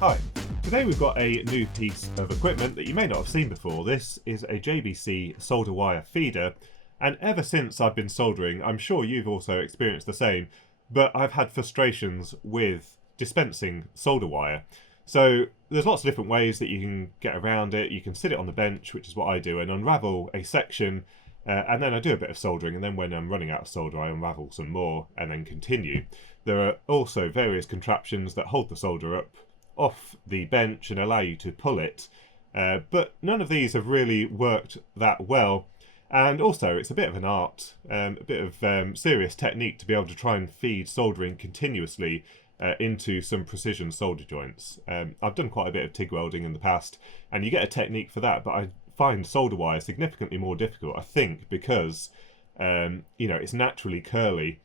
Hi, today we've got a new piece of equipment that you may not have seen before. This is a JBC solder wire feeder, and ever since I've been soldering, I'm sure you've also experienced the same, but I've had frustrations with dispensing solder wire. So there's lots of different ways that you can get around it. You can sit it on the bench, which is what I do, and unravel a section, and then I do a bit of soldering, and then when I'm running out of solder I unravel some more and then continue. There are also various contraptions that hold the solder up off the bench and allow you to pull it, but none of these have really worked that well, and also it's a bit of an art, a bit of serious technique to be able to try and feed soldering continuously into some precision solder joints. I've done quite a bit of TIG welding in the past, and you get a technique for that, but I find solder wire significantly more difficult, I think, because it's naturally curly.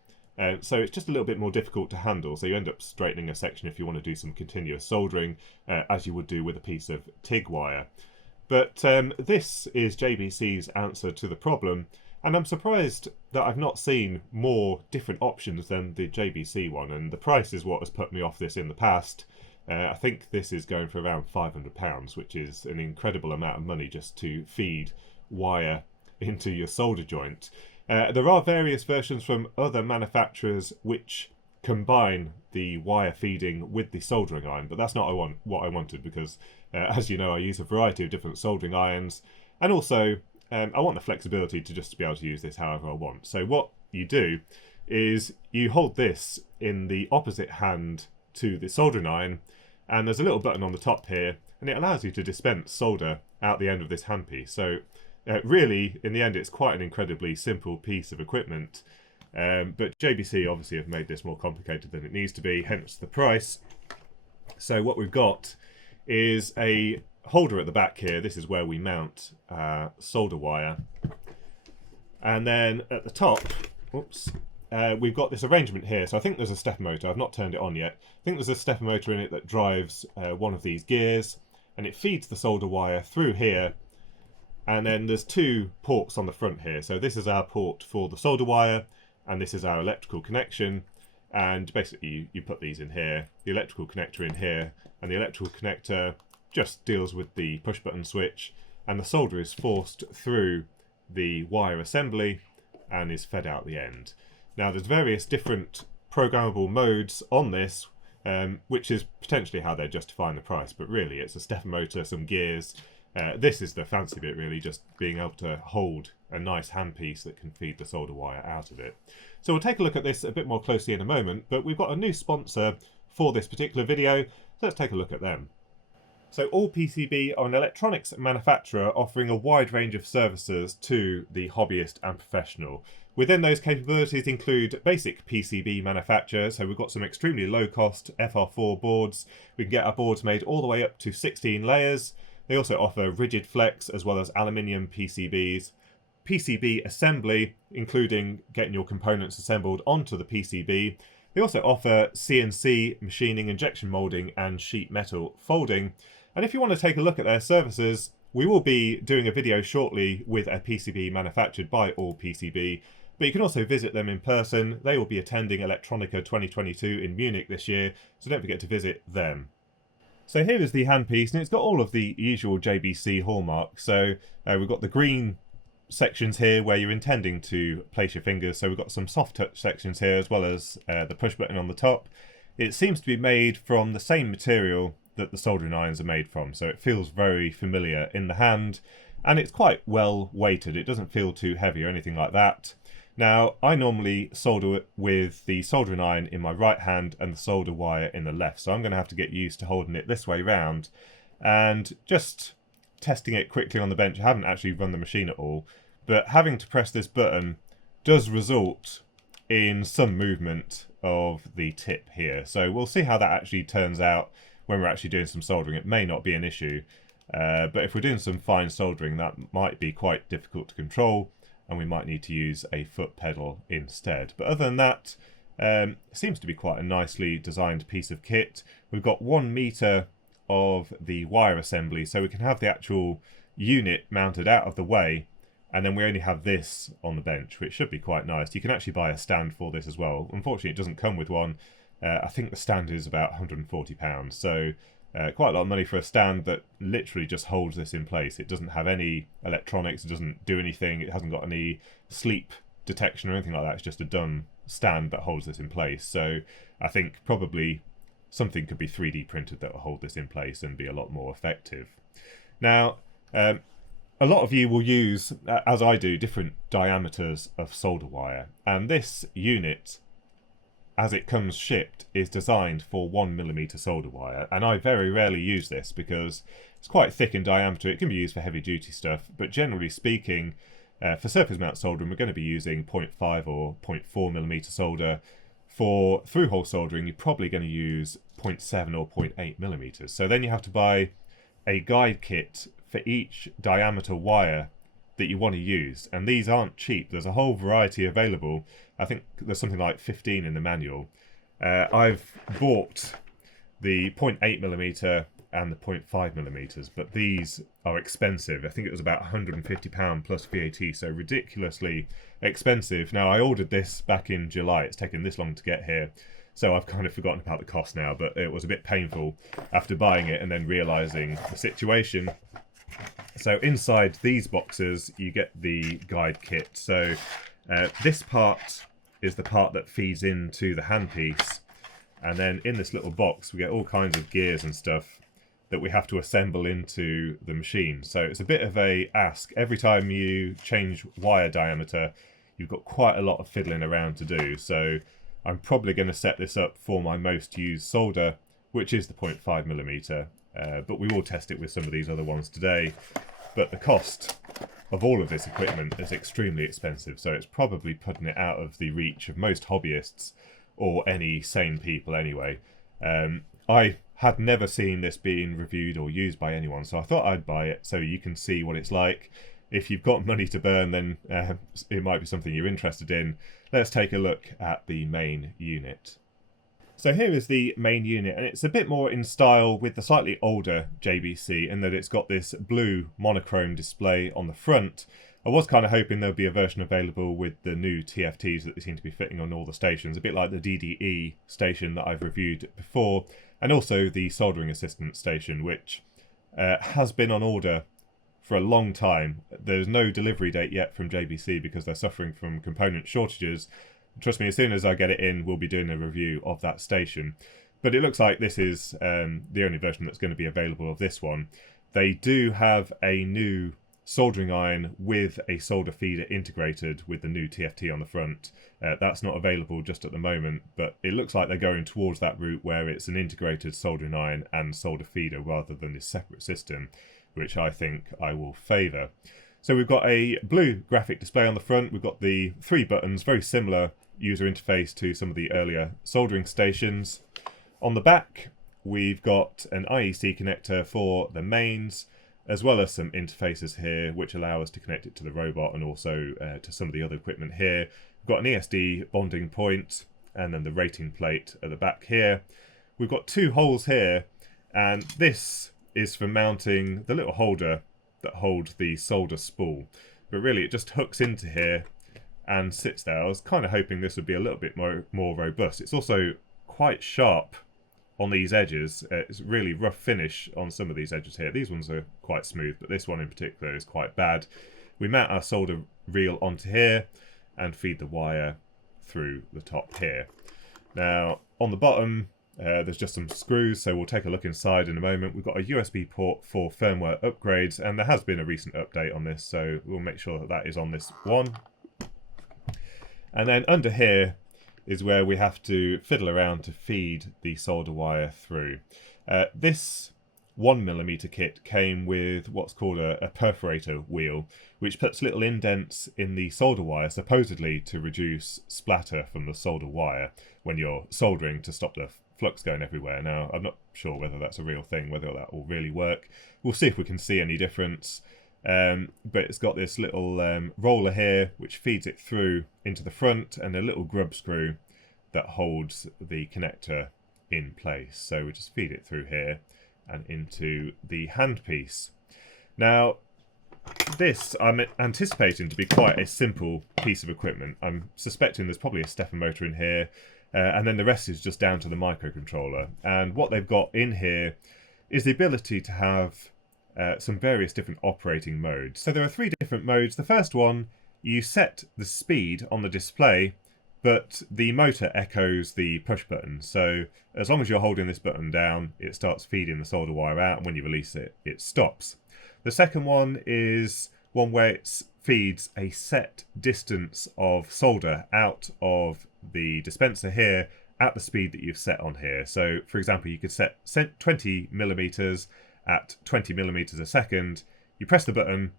So it's just a little bit more difficult to handle, so you end up straightening a section if you want to do some continuous soldering, as you would do with a piece of TIG wire. But this is JBC's answer to the problem, and I'm surprised that I've not seen more different options than the JBC one, and the price is what has put me off this in the past. I think this is going for around £500, which is an incredible amount of money just to feed wire into your solder joint. There are various versions from other manufacturers which combine the wire feeding with the soldering iron, but that's not what I wanted, because as you know, I use a variety of different soldering irons, and also I want the flexibility to just be able to use this however I want. So what you do is you hold this in the opposite hand to the soldering iron, and there's a little button on the top here, and it allows you to dispense solder out the end of this handpiece. So really, in the end, it's quite an incredibly simple piece of equipment, but JBC obviously have made this more complicated than it needs to be, hence the price. So what we've got is a holder at the back here. This is where we mount solder wire, and then at the top, we've got this arrangement here. So I think there's a stepper motor. I've not turned it on yet. I think there's a stepper motor in it that drives one of these gears, and it feeds the solder wire through here. And then there's two ports on the front here. So this is our port for the solder wire, and this is our electrical connection. And basically you put these in here, the electrical connector in here, and the electrical connector just deals with the push button switch, and the solder is forced through the wire assembly and is fed out the end. Now there's various different programmable modes on this, which is potentially how they're justifying the price, but really it's a stepper motor, some gears. This is the fancy bit, really, just being able to hold a nice handpiece that can feed the solder wire out of it. So we'll take a look at this a bit more closely in a moment, but we've got a new sponsor for this particular video, so let's take a look at them. So ALLPCB are an electronics manufacturer offering a wide range of services to the hobbyist and professional. Within those capabilities include basic PCB manufacture, so we've got some extremely low cost FR4 boards. We can get our boards made all the way up to 16 layers. They also offer rigid flex as well as aluminium PCBs. PCB assembly, including getting your components assembled onto the PCB. They also offer CNC machining, injection molding and sheet metal folding. And if you want to take a look at their services, we will be doing a video shortly with a PCB manufactured by ALLPCB. But you can also visit them in person. They will be attending electronica 2022 in Munich this year, so don't forget to visit them. So here is the handpiece, and it's got all of the usual JBC hallmarks. So we've got the green sections here where you're intending to place your fingers. So we've got some soft touch sections here, as well as the push button on the top. It seems to be made from the same material that the soldering irons are made from, so it feels very familiar in the hand, and it's quite well weighted. It doesn't feel too heavy or anything like that. Now, I normally solder it with the soldering iron in my right hand and the solder wire in the left, so I'm going to have to get used to holding it this way round. And just testing it quickly on the bench, I haven't actually run the machine at all, but having to press this button does result in some movement of the tip here. So we'll see how that actually turns out when we're actually doing some soldering. It may not be an issue, but if we're doing some fine soldering, that might be quite difficult to control, and we might need to use a foot pedal instead. But other than that, it seems to be quite a nicely designed piece of kit. We've got 1 meter of the wire assembly, so we can have the actual unit mounted out of the way, and then we only have this on the bench, which should be quite nice. You can actually buy a stand for this as well. Unfortunately, it doesn't come with one. I think the stand is about £140, so Quite a lot of money for a stand that literally just holds this in place. It doesn't have any electronics, it doesn't do anything, it hasn't got any sleep detection or anything like that. It's just a dumb stand that holds this in place. So I think probably something could be 3D printed that will hold this in place and be a lot more effective. Now, a lot of you will use, as I do, different diameters of solder wire, and this unit, as it comes shipped, is designed for 1mm solder wire, and I very rarely use this because it's quite thick in diameter. It can be used for heavy duty stuff, but generally speaking, for surface mount soldering, we're going to be using 0.5 or 0.4mm solder. For through-hole soldering, you're probably going to use 0.7 or 0.8mm. So then you have to buy a guide kit for each diameter wire that you want to use, and these aren't cheap. There's a whole variety available. I think there's something like 15 in the manual. I've bought the 0.8mm and the 0.5mm, but these are expensive. I think it was about £150 plus VAT, so ridiculously expensive. Now, I ordered this back in July. It's taken this long to get here, so I've kind of forgotten about the cost now, but it was a bit painful after buying it and then realising the situation. So inside these boxes you get the guide kit. So this part is the part that feeds into the handpiece, and then in this little box we get all kinds of gears and stuff that we have to assemble into the machine. So it's a bit of a ask. Every time you change wire diameter, you've got quite a lot of fiddling around to do. So I'm probably going to set this up for my most used solder, which is the 0.5mm. But we will test it with some of these other ones today. But the cost of all of this equipment is extremely expensive, so it's probably putting it out of the reach of most hobbyists, or any sane people anyway. I had never seen this being reviewed or used by anyone, so I thought I'd buy it so you can see what it's like. If you've got money to burn, then it might be something you're interested in. Let's take a look at the main unit. So here is the main unit, and it's a bit more in style with the slightly older JBC in that it's got this blue monochrome display on the front. I was kind of hoping there'll be a version available with the new TFTs that they seem to be fitting on all the stations, a bit like the DDE station that I've reviewed before, and also the soldering assistant station, which has been on order for a long time. There's no delivery date yet from JBC because they're suffering from component shortages. Trust me, as soon as I get it in, we'll be doing a review of that station. But it looks like this is the only version that's going to be available of this one. They do have a new soldering iron with a solder feeder integrated with the new TFT on the front. That's not available just at the moment, but it looks like they're going towards that route where it's an integrated soldering iron and solder feeder rather than this separate system, which I think I will favour. So we've got a blue graphic display on the front. We've got the 3 buttons, very similar user interface to some of the earlier soldering stations. On the back, we've got an IEC connector for the mains, as well as some interfaces here which allow us to connect it to the robot and also to some of the other equipment here. We've got an ESD bonding point and then the rating plate at the back here. We've got 2 holes here, and this is for mounting the little holder that holds the solder spool, but really it just hooks into here and sits there. I was kind of hoping this would be a little bit more robust. It's also quite sharp on these edges. It's really rough finish on some of these edges here. These ones are quite smooth, but this one in particular is quite bad. We mount our solder reel onto here and feed the wire through the top here. Now on the bottom there's just some screws, so we'll take a look inside in a moment. We've got a USB port for firmware upgrades, and there has been a recent update on this, so we'll make sure that that is on this one. And then under here is where we have to fiddle around to feed the solder wire through. This 1mm kit came with what's called a perforator wheel, which puts little indents in the solder wire, supposedly to reduce splatter from the solder wire when you're soldering, to stop the flux going everywhere. Now, I'm not sure whether that's a real thing, whether that will really work. We'll see if we can see any difference. But it's got this little roller here which feeds it through into the front, and a little grub screw that holds the connector in place. So we just feed it through here and into the handpiece. Now this I'm anticipating to be quite a simple piece of equipment. I'm suspecting there's probably a stepper motor in here, and then the rest is just down to the microcontroller. And what they've got in here is the ability to have some various different operating modes. So there are 3 different modes. The first one, you set the speed on the display, but the motor echoes the push button. So as long as you're holding this button down, it starts feeding the solder wire out, and when you release it, it stops. The second one is one where it feeds a set distance of solder out of the dispenser here at the speed that you've set on here. So for example, you could set 20 millimeters at 20 millimeters a second. You press the button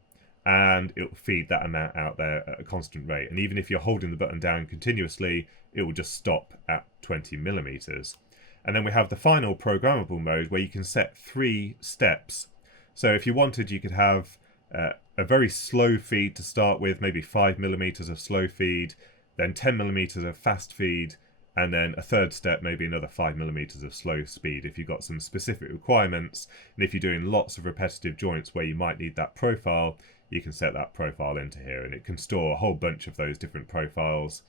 and it will feed that amount out there at a constant rate. And even if you're holding the button down continuously, it will just stop at 20 millimeters. And then we have the final programmable mode where you can set 3 steps. So if you wanted, you could have a very slow feed to start with, maybe 5 millimeters of slow feed, then 10 millimeters of fast feed, and then a third step, maybe another 5 millimeters of slow speed if you've got some specific requirements. And if you're doing lots of repetitive joints where you might need that profile, you can set that profile into here, and it can store a whole bunch of those different profiles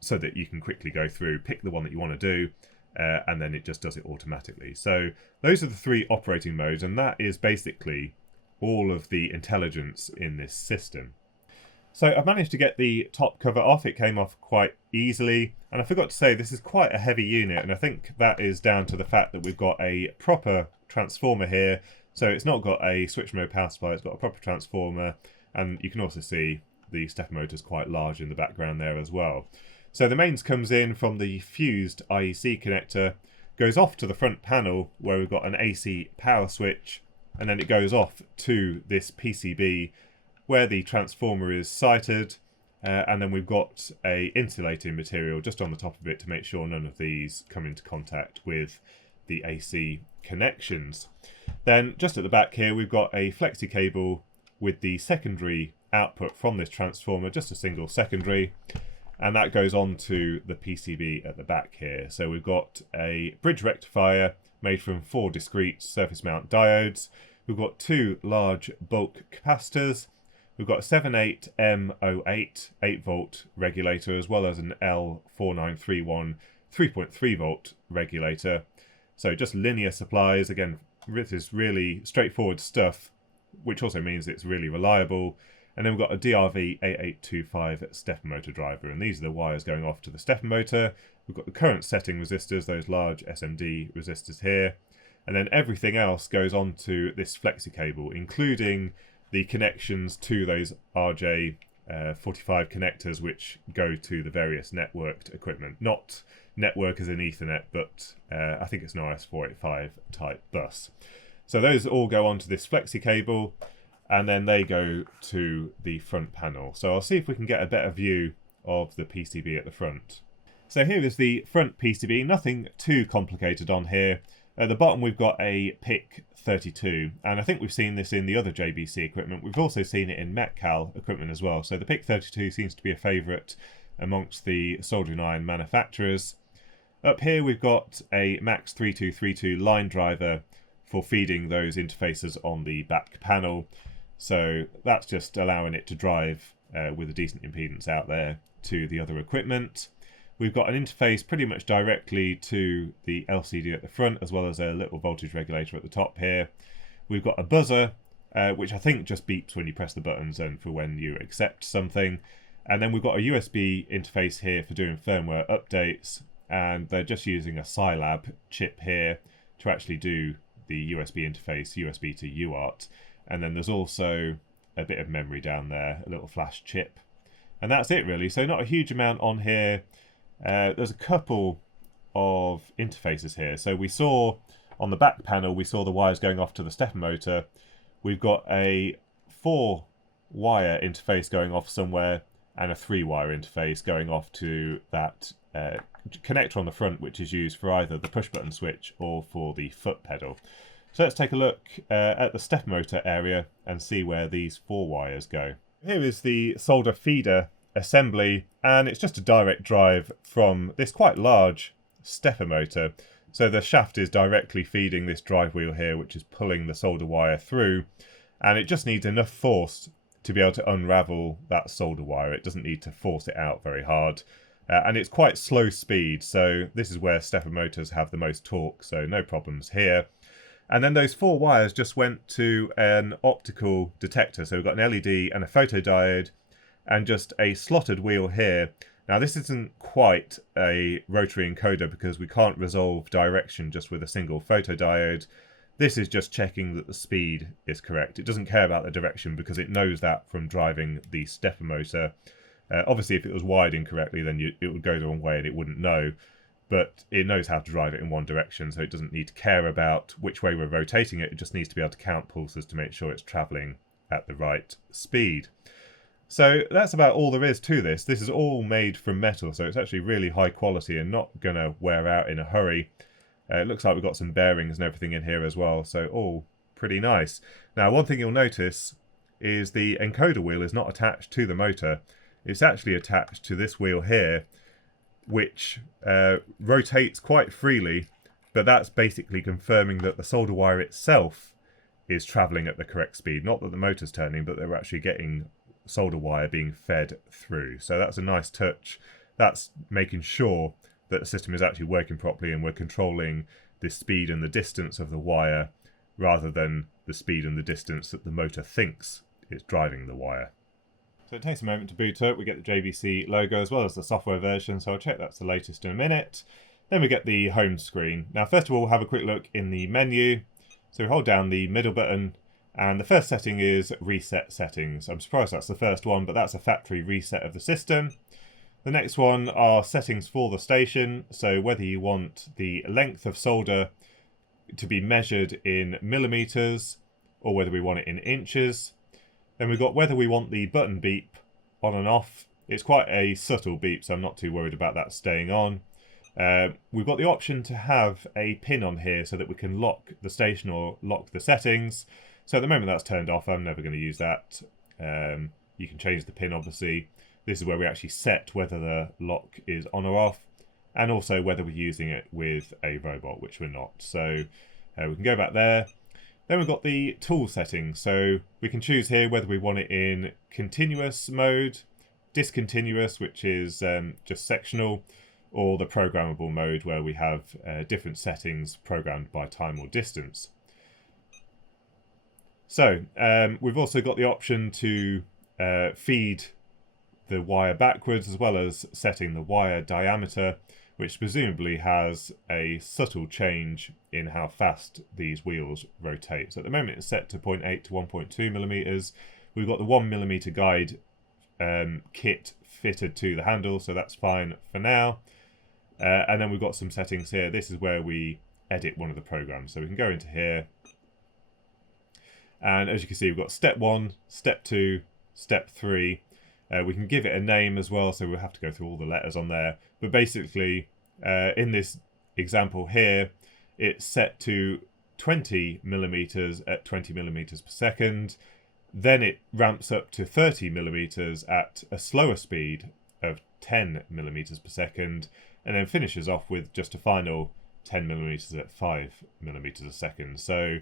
so that you can quickly go through, pick the one that you want to do, and then it just does it automatically. So those are the 3 operating modes, and that is basically all of the intelligence in this system. So I've managed to get the top cover off. It came off quite easily, and I forgot to say this is quite a heavy unit, and I think that is down to the fact that we've got a proper transformer here. So it's not got a switch mode power supply, it's got a proper transformer, and you can also see the stepper motor is quite large in the background there as well. So the mains comes in from the fused IEC connector, goes off to the front panel where we've got an AC power switch, and then it goes off to this PCB where the transformer is sited, and then we've got a insulating material just on the top of it to make sure none of these come into contact with the AC connections. Then just at the back here we've got a flexi cable with the secondary output from this transformer, just a single secondary, and that goes on to the PCB at the back here. So we've got a bridge rectifier made from 4 discrete surface mount diodes. We've got 2 large bulk capacitors. We've got a 78M08 8-volt regulator, as well as an L4931 3.3-volt regulator. So just linear supplies. Again, this is really straightforward stuff, which also means it's really reliable. And then we've got a DRV8825 stepper motor driver, and these are the wires going off to the stepper motor. We've got the current setting resistors, those large SMD resistors here. And then everything else goes onto this flexi cable, including the connections to those RJ45 connectors, which go to the various networked equipment. Not network as in Ethernet, but I think it's an RS485 type bus. So those all go onto this flexi cable, and then they go to the front panel. So I'll see if we can get a better view of the PCB at the front. So here is the front PCB, nothing too complicated on here. At the bottom we've got a PIC 32, and I think we've seen this in the other JBC equipment. We've also seen it in Metcal equipment as well. So the PIC 32 seems to be a favourite amongst the soldering iron manufacturers. Up here we've got a Max 3232 line driver for feeding those interfaces on the back panel. So that's just allowing it to drive with a decent impedance out there to the other equipment. We've got an interface pretty much directly to the LCD at the front, as well as a little voltage regulator at the top here. We've got a buzzer, which I think just beeps when you press the buttons and for when you accept something. And then we've got a USB interface here for doing firmware updates, and they're just using a Scilab chip here to actually do the USB interface, USB to UART. And then there's also a bit of memory down there, a little flash chip. And that's it really, so not a huge amount on here. There's a couple of interfaces here. So we saw on the back panel, we saw the wires going off to the stepper motor. We've got a 4-wire interface going off somewhere, and a 3-wire interface going off to that connector on the front, which is used for either the push button switch or for the foot pedal. So let's take a look at the stepper motor area and see where these 4 wires go. Here is the solder feeder assembly, and it's just a direct drive from this quite large stepper motor. So the shaft is directly feeding this drive wheel here, which is pulling the solder wire through, and it just needs enough force to be able to unravel that solder wire. It doesn't need to force it out very hard, and it's quite slow speed, so this is where stepper motors have the most torque, so no problems here. And then those 4 wires just went to an optical detector. So we've got an LED and a photodiode and just a slotted wheel here. Now this isn't quite a rotary encoder because we can't resolve direction just with a single photodiode. This is just checking that the speed is correct. It doesn't care about the direction because it knows that from driving the stepper motor. Obviously if it was wired incorrectly then it would go the wrong way and it wouldn't know. But it knows how to drive it in one direction, so it doesn't need to care about which way we're rotating it. It just needs to be able to count pulses to make sure it's travelling at the right speed. So that's about all there is to this. This is all made from metal, so it's actually really high quality and not going to wear out in a hurry. It looks like we've got some bearings and everything in here as well, so all pretty nice. Now, one thing you'll notice is the encoder wheel is not attached to the motor. It's actually attached to this wheel here, which rotates quite freely, but that's basically confirming that the solder wire itself is travelling at the correct speed. Not that the motor's turning, but they're actually getting solder wire being fed through. So that's a nice touch. That's making sure that the system is actually working properly and we're controlling the speed and the distance of the wire rather than the speed and the distance that the motor thinks is driving the wire. So it takes a moment to boot up. We get the JBC logo as well as the software version, so I'll check that's the latest in a minute. Then we get the home screen. Now first of all, we'll have a quick look in the menu. So we hold down the middle button and the first setting is reset settings. I'm surprised that's the first one, but that's a factory reset of the system. The next one are settings for the station, so whether you want the length of solder to be measured in millimeters or whether we want it in inches. Then we've got whether we want the button beep on and off. It's quite a subtle beep, so I'm not too worried about that staying on. We've got the option to have a pin on here so that we can lock the station or lock the settings. So at the moment that's turned off. I'm never going to use that. You can change the pin, obviously. This is where we actually set whether the lock is on or off, and also whether we're using it with a robot, which we're not. So we can go back there. Then we've got the tool settings, so we can choose here whether we want it in continuous mode, discontinuous, which is just sectional, or the programmable mode where we have different settings programmed by time or distance. So we've also got the option to feed the wire backwards as well as setting the wire diameter, which presumably has a subtle change in how fast these wheels rotate. So at the moment it's set to 0.8 to 1.2 millimeters. We've got the 1 millimeter guide kit fitted to the handle, so that's fine for now. And then we've got some settings here. This is where we edit one of the programs. So we can go into here. And as you can see, we've got step 1, step 2, step 3. We can give it a name as well, so we'll have to go through all the letters on there. But basically, in this example here, it's set to 20 millimeters at 20 millimeters per second. Then it ramps up to 30 millimeters at a slower speed of 10 millimeters per second, and then finishes off with just a final 10 millimeters at 5 millimeters a second. So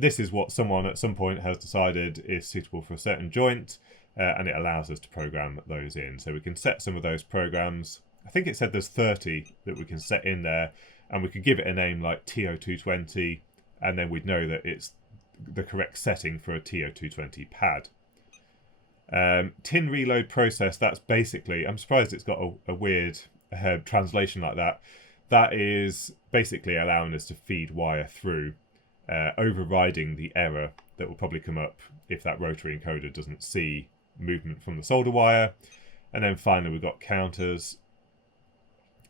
this is what someone at some point has decided is suitable for a certain joint. And it allows us to program those in. So we can set some of those programs. I think it said there's 30 that we can set in there, and we could give it a name like TO220, and then we'd know that it's the correct setting for a TO220 pad. Tin reload process, that's basically, I'm surprised it's got a weird translation like that. That is basically allowing us to feed wire through, overriding the error that will probably come up if that rotary encoder doesn't see movement from the solder wire. And then finally we've got counters.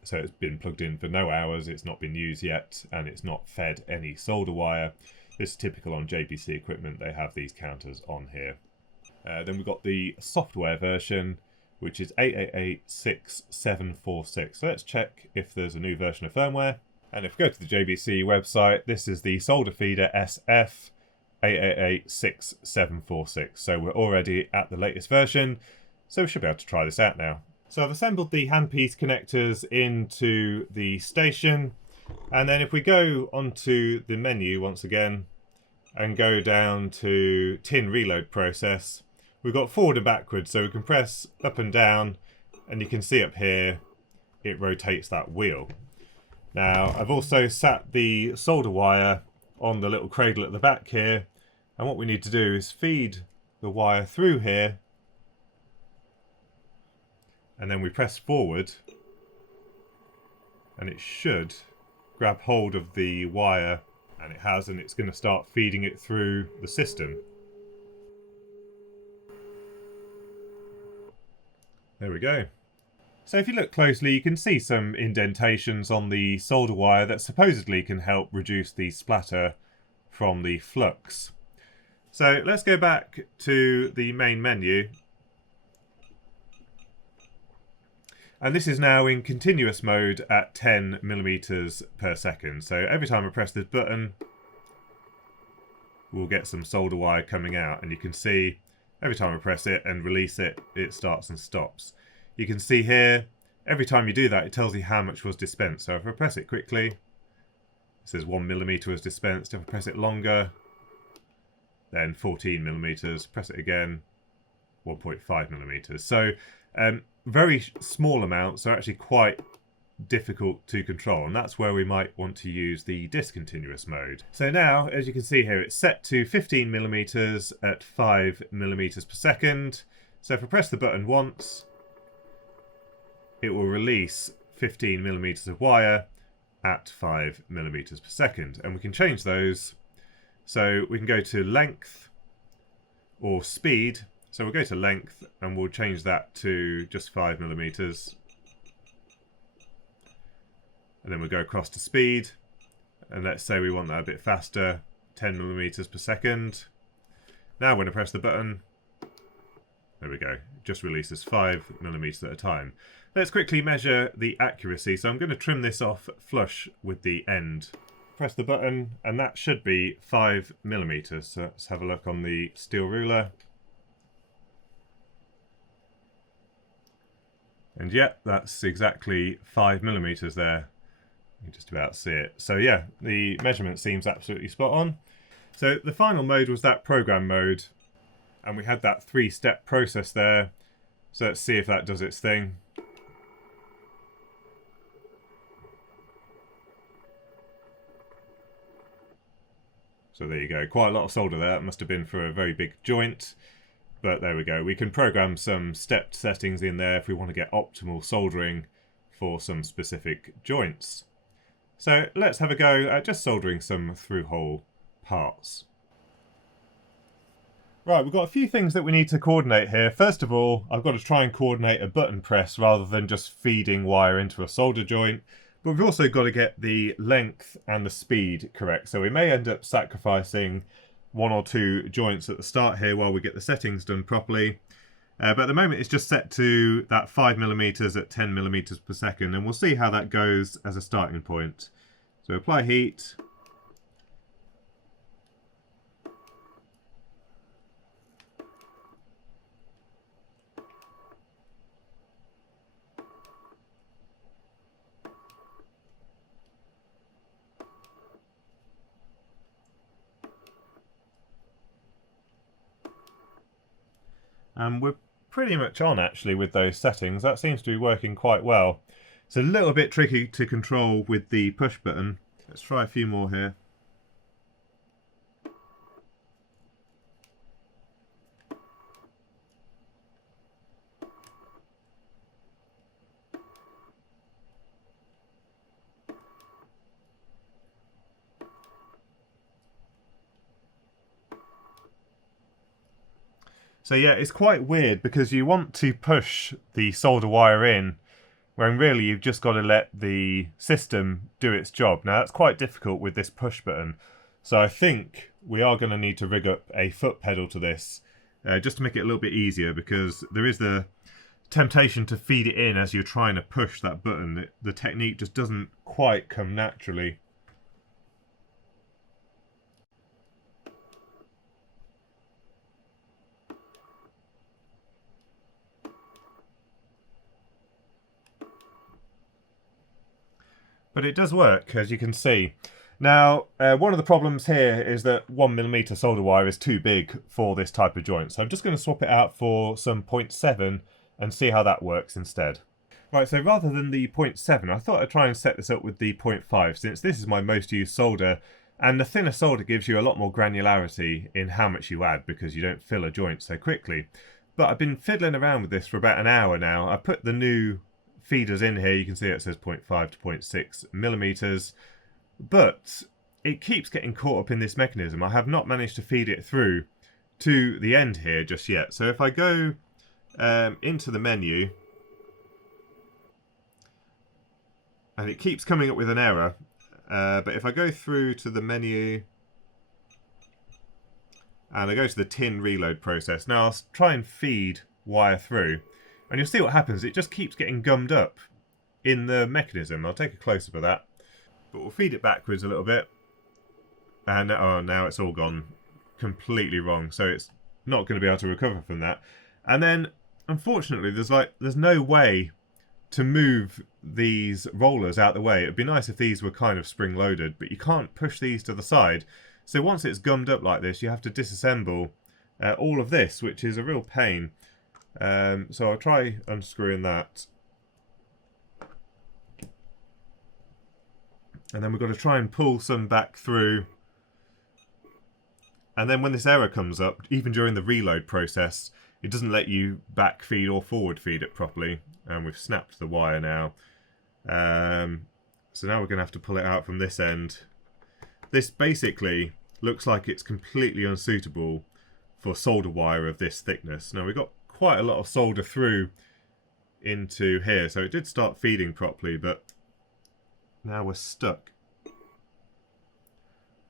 So it's been plugged in for no hours, it's not been used yet, and it's not fed any solder wire. This is typical on JBC equipment, they have these counters on here. Then we've got the software version, which is 8886.746. So let's check if there's a new version of firmware. And if we go to the JBC website, this is the Solder Feeder SF 8886.746. So we're already at the latest version, so we should be able to try this out now. So I've assembled the handpiece connectors into the station, and then if we go onto the menu once again and go down to tin reload process, we've got forward and backwards, so we can press up and down, and you can see up here it rotates that wheel. Now I've also sat the solder wire on the little cradle at the back here, and what we need to do is feed the wire through here, and then we press forward and it should grab hold of the wire, and it has, and it's going to start feeding it through the system. There we go. So if you look closely, you can see some indentations on the solder wire that supposedly can help reduce the splatter from the flux. So let's go back to the main menu. And this is now in continuous mode at 10 millimeters per second. So every time I press this button, we'll get some solder wire coming out. And you can see every time I press it and release it, it starts and stops. You can see here, every time you do that, it tells you how much was dispensed. So if I press it quickly, it says 1 millimeter was dispensed. If I press it longer, then 14 millimeters. Press it again, 1.5 millimeters. So very small amounts are actually quite difficult to control, and that's where we might want to use the discontinuous mode. So now, as you can see here, it's set to 15 millimeters at 5 millimeters per second. So if I press the button once, it will release 15 millimeters of wire at 5 millimeters per second, and we can change those. So we can go to length or speed. So we'll go to length and we'll change that to just 5 millimeters. And then we'll go across to speed. And let's say we want that a bit faster, 10 millimeters per second. Now when I press the button, there we go, it just releases 5 millimeters at a time. Let's quickly measure the accuracy. So I'm going to trim this off flush with the end. Press the button and that should be 5 millimeters. So let's have a look on the steel ruler. And yeah, that's exactly 5 millimeters there. You can just about see it. So yeah, the measurement seems absolutely spot on. So the final mode was that program mode, and we had that 3-step process there. So let's see if that does its thing. So there you go, quite a lot of solder there. It must have been for a very big joint. But there we go. We can program some stepped settings in there if we want to get optimal soldering for some specific joints. So let's have a go at just soldering some through-hole parts. Right, we've got a few things that we need to coordinate here. First of all, I've got to try and coordinate a button press rather than just feeding wire into a solder joint. But we've also got to get the length and the speed correct. So we may end up sacrificing 1 or 2 joints at the start here while we get the settings done properly. But at the moment it's just set to that 5 millimeters at 10 millimeters per second, and we'll see how that goes as a starting point. So apply heat. And we're pretty much on actually with those settings. That seems to be working quite well. It's a little bit tricky to control with the push button. Let's try a few more here. So yeah, it's quite weird because you want to push the solder wire in when really you've just got to let the system do its job. Now that's quite difficult with this push button. So I think we are going to need to rig up a foot pedal to this just to make it a little bit easier, because there is the temptation to feed it in as you're trying to push that button. The technique just doesn't quite come naturally. But it does work, as you can see. Now, one of the problems here is that 1mm solder wire is too big for this type of joint. So I'm just going to swap it out for some 0.7 and see how that works instead. Right, so rather than the 0.7, I thought I'd try and set this up with the 0.5, since this is my most used solder, And the thinner solder gives you a lot more granularity in how much you add because you don't fill a joint so quickly. But I've been fiddling around with this for about an hour now. I put the new feeders in here. You can see it says 0.5 to 0.6 millimeters. But it keeps getting caught up in this mechanism. I have not managed to feed it through to the end here just yet. So if I go into the menu, and it keeps coming up with an error, but if I go through to the menu and I go to the tin reload process, now I'll try and feed wire through, and you'll see what happens. It just keeps getting gummed up in the mechanism. I'll take a close-up of that, but we'll feed it backwards a little bit, and oh, now it's all gone completely wrong, so it's not going to be able to recover from that. And then unfortunately there's no way to move these rollers out the way. It'd be nice if these were kind of spring loaded, but you can't push these to the side. So once it's gummed up like this, you have to disassemble all of this, which is a real pain. So I'll try unscrewing that. And then we've got to try and pull some back through. And then when this error comes up, even during the reload process, it doesn't let you back feed or forward feed it properly. And we've snapped the wire now. So now we're going to have to pull it out from this end. This basically looks like it's completely unsuitable for solder wire of this thickness. Now we've got quite a lot of solder through into here, so it did start feeding properly, but now we're stuck.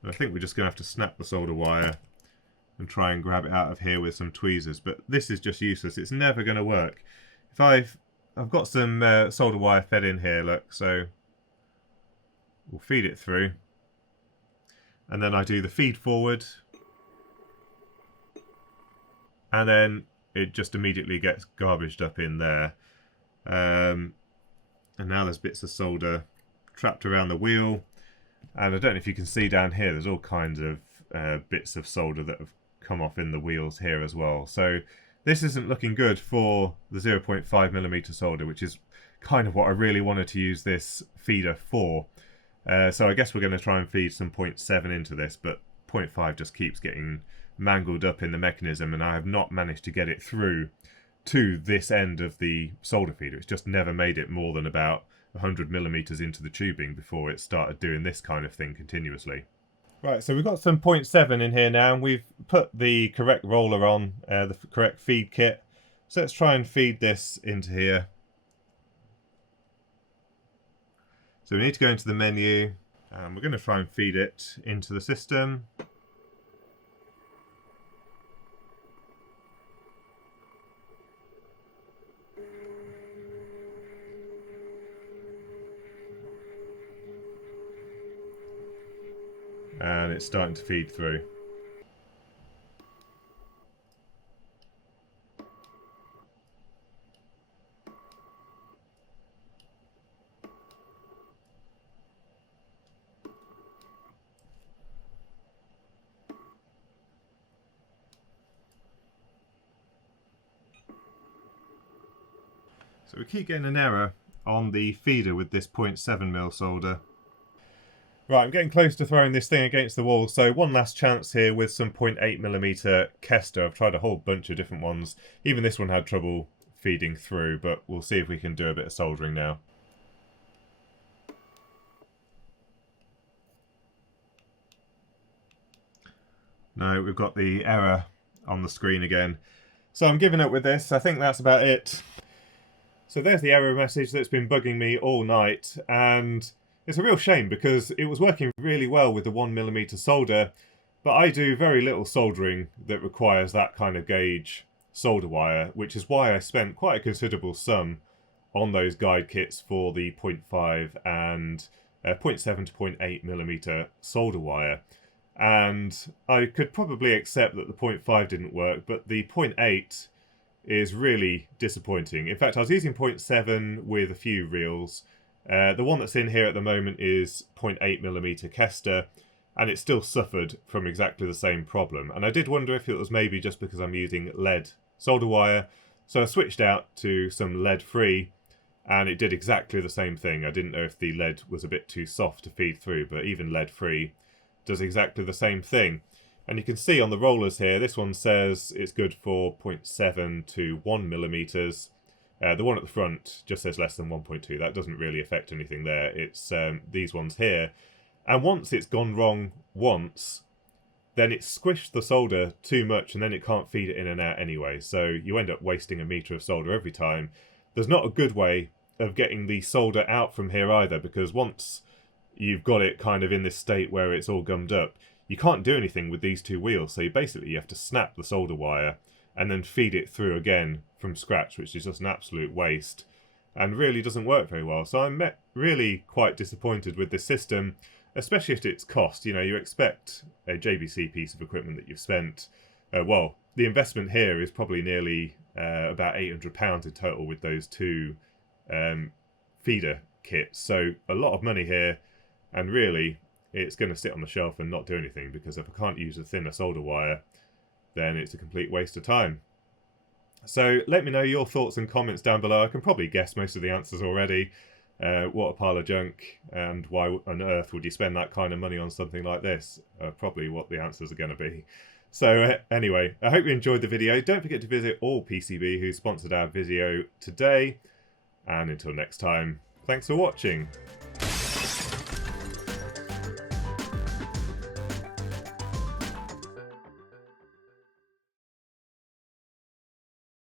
And I think we're just going to have to snap the solder wire and try and grab it out of here with some tweezers, but this is just useless. It's never going to work. If I've got some solder wire fed in here, look, so we'll feed it through. And then I do the feed forward. And then it just immediately gets garbaged up in there. And now there's bits of solder trapped around the wheel. And I don't know if you can see down here, there's all kinds of bits of solder that have come off in the wheels here as well. So this isn't looking good for the 0.5mm solder, which is kind of what I really wanted to use this feeder for. So I guess we're going to try and feed some 0.7 into this, but 0.5 just keeps getting mangled up in the mechanism, and I have not managed to get it through to this end of the solder feeder. It's just never made it more than about 100mm into the tubing before it started doing this kind of thing continuously. Right, so we've got some 0.7 in here now, and we've put the correct roller on, the correct feed kit. So let's try and feed this into here. So we need to go into the menu, and we're going to try and feed it into the system. And it's starting to feed through. So we keep getting an error on the feeder with this 0.7mm solder. Right, I'm getting close to throwing this thing against the wall, so one last chance here with some 0.8mm Kester. I've tried a whole bunch of different ones. Even this one had trouble feeding through, but we'll see if we can do a bit of soldering now. No, we've got the error on the screen again. So I'm giving up with this. I think that's about it. So there's the error message that's been bugging me all night, and it's a real shame because it was working really well with the 1mm solder, but I do very little soldering that requires that kind of gauge solder wire, which is why I spent quite a considerable sum on those guide kits for the 0.5 and 0.7 to 0.8mm solder wire. And I could probably accept that the 0.5 didn't work, but the 0.8 is really disappointing. In fact, I was using 0.7 with a few reels. The one that's in here at the moment is 0.8mm Kester, and it still suffered from exactly the same problem. And I did wonder if it was maybe just because I'm using lead solder wire, so I switched out to some lead-free, and it did exactly the same thing. I didn't know if the lead was a bit too soft to feed through, but even lead-free does exactly the same thing. And you can see on the rollers here, this one says it's good for 0.7 to 1 millimeters. The one at the front just says less than 1.2. That doesn't really affect anything there. It's these ones here. And once it's gone wrong once, then it's squished the solder too much and then it can't feed it in and out anyway. So you end up wasting a meter of solder every time. There's not a good way of getting the solder out from here either, because once you've got it kind of in this state where it's all gummed up, you can't do anything with these two wheels. So you have to snap the solder wire and then feed it through again from scratch, which is just an absolute waste and really doesn't work very well. So I'm really quite disappointed with this system, especially at its cost. You know, you expect a JBC piece of equipment that you've spent, well, the investment here is probably nearly about £800 in total with those two feeder kits. So a lot of money here, and really it's going to sit on the shelf and not do anything, because if I can't use a thinner solder wire, then it's a complete waste of time. So let me know your thoughts and comments down below. I can probably guess most of the answers already. What a pile of junk, and why on earth would you spend that kind of money on something like this? Probably what the answers are going to be. So anyway, I hope you enjoyed the video. Don't forget to visit ALLPCB, who sponsored our video today. And until next time, thanks for watching.